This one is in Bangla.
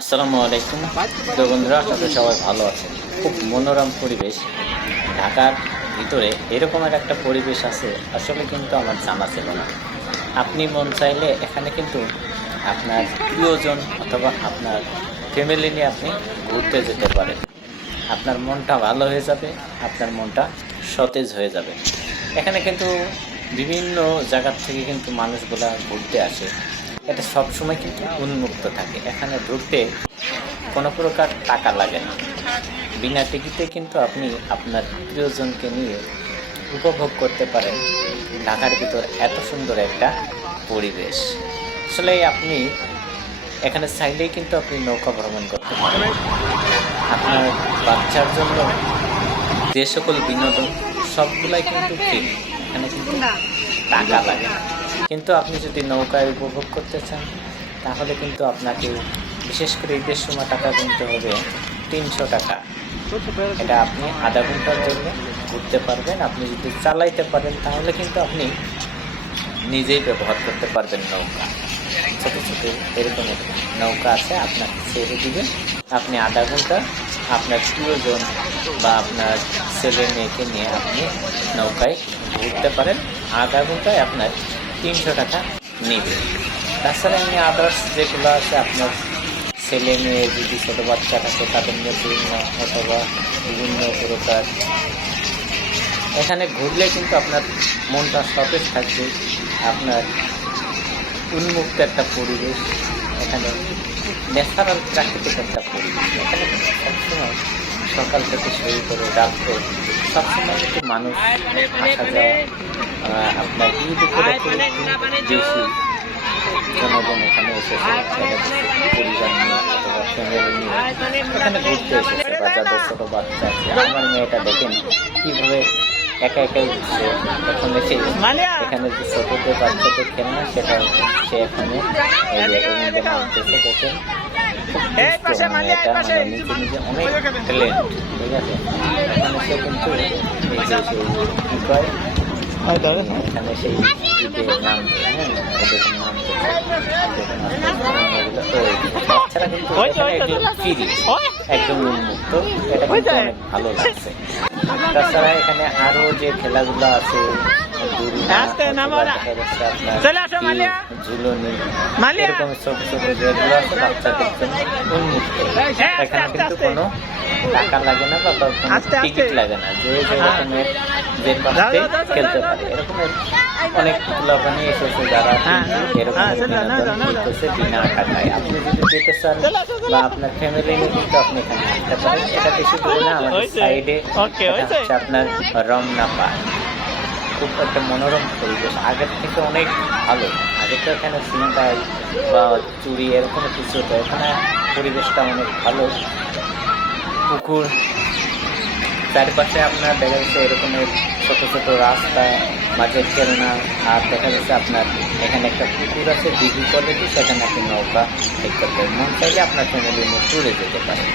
আসসালামু আলাইকুম। তো বন্ধুরা, আশা করি সবাই ভালো আছেন। খুব মনোরম পরিবেশ। ঢাকার ভিতরে এরকমের একটা পরিবেশ আছে, আসলে কিন্তু আমার জানা ছিল না। আপনি মন চাইলে এখানে কিন্তু আপনার প্রিয়জন অথবা আপনার ফ্যামিলি নিয়ে আপনি ঘুরতে যেতে পারেন। আপনার মনটা ভালো হয়ে যাবে, আপনার মনটা সতেজ হয়ে যাবে। এখানে কিন্তু বিভিন্ন জায়গার থেকে কিন্তু মানুষগুলা ঘুরতে আসে। এটা সবসময় কিন্তু উন্মুক্ত থাকে। এখানে ঢুকতে কোনো প্রকার টাকা লাগে না। বিনা টিকিটে কিন্তু আপনি আপনার প্রিয়জনকে নিয়ে উপভোগ করতে পারেন। ঢাকার ভিতর এত সুন্দর একটা পরিবেশ। আসলে আপনি এখানে চাইলেই কিন্তু আপনি নৌকা ভ্রমণ করতে পারেন। আপনার বাচ্চার জন্য যে সকল বিনোদন, সবগুলাই কিন্তু ফ্রি এখানে কিন্তু টাকা লাগে না। কিন্তু আপনি যদি নৌকায় উপভোগ করতে চান, তাহলে কিন্তু আপনাকে বিশেষ করে ঈদের সময় টাকা গুনতে হবে তিনশো টাকা। এটা আপনি আধা ঘণ্টার জন্য ঘুরতে পারবেন, আপনি যদি চালাইতে পারেন, তাহলে কিন্তু আপনি নিজেই ব্যবহার করতে পারবেন নৌকা। ছোটো ছোটো এরকম নৌকা আছে, আপনাকে ছেড়ে দিবেন। আপনি আধা ঘণ্টা আপনার প্রিয়জন বা আপনার ছেলে মেয়েকে নিয়ে আপনি নৌকায় ঘুরতে পারেন। আধা ঘন্টায় আপনার তিনশো টাকা নেবে। তাছাড়া এমনি আদার্স যেগুলো আছে, আপনার ছেলে মেয়ে, যদি ছোটো বাচ্চা থাকে, তাদের জন্য অথবা বিভিন্ন প্রকার। এখানে ঘুরলে কিন্তু আপনার মনটা সতেজ থাকবে, আপনার উন্মুক্ত একটা পরিবেশ, এখানে ন্যাচারাল প্রাকৃতিক একটা পরিবেশ। এখানে সবসময় সকাল থেকে শুরু করে রাত্রে সবসময় একটু মানুষ আসা যাওয়া আপনার ঈদ উপলক্ষে বেশি জনগণ এখানে এসেছে পরিবার নিয়ে অথবা ফ্যামিলি নিয়ে এখানে ঘুরতে এসেছে বা যাদের ছোটো বাচ্চা আছে আমার মেয়েটা দেখেন কীভাবে একা একাই উঠছে। এখন এসে এখানে যে ছোটদের বাচ্চাদের খেলনা সেটা সে এখানে নামতেছে দেখেন মানে মানে অনেক ট্যালেন্ট ঠিক আছে? এখানে সে কিন্তু এই কী এখানে সেই নাম হ্যাঁ বাচ্চারা কিন্তু একদম ফ্রি একদম উন্মুক্ত। এটা কিন্তু অনেক ভালো লাগছে। তাছাড়া এখানে আরও যে খেলাগুলো আছে। এরকম ছোট ছোট যেগুলো আছে বাচ্চাদের জন্য উন্মুক্ত। এখানে কিন্তু কোনো টাকা লাগে না বা। টিকিট লাগে না। যে যে রকমের যে খেলতে পারে। অনেক এসেছে যারা হ্যাঁ, এরকম হ্যাঁ, বিনোদন। বিনা টাকায় আপনি যদি চান চলো। বা আপনার ফ্যামিলি নিয়ে কিন্তু আপনি এখানে আসতে পারেন। এটা বেশি দূরে না আমাদের সাইডে ওকে, এটা হয়েছে। হচ্ছে আপনার রমনা পার্ক। খুব একটা মনোরম পরিবেশ। আগের থেকে অনেক ভালো। আগে তো এখানে ছিনতাই বা চুরি এরকম কিছু হতো। এখানে পরিবেশটা অনেক ভালো। পুকুর চারিপাশে আপনার দেখা যাচ্ছে এরকমের ছোট ছোট রাস্তা, মাঝে খেলনা আর দেখা যাচ্ছে আপনার এখানে একটা পুকুর আছে ডিগ্রি কলেজে, সেখানে আপনি নৌকা দেখতে পারেন। মন চাইলে আপনার ফ্যামিলি নিয়ে ট্যুরে যেতে পারেন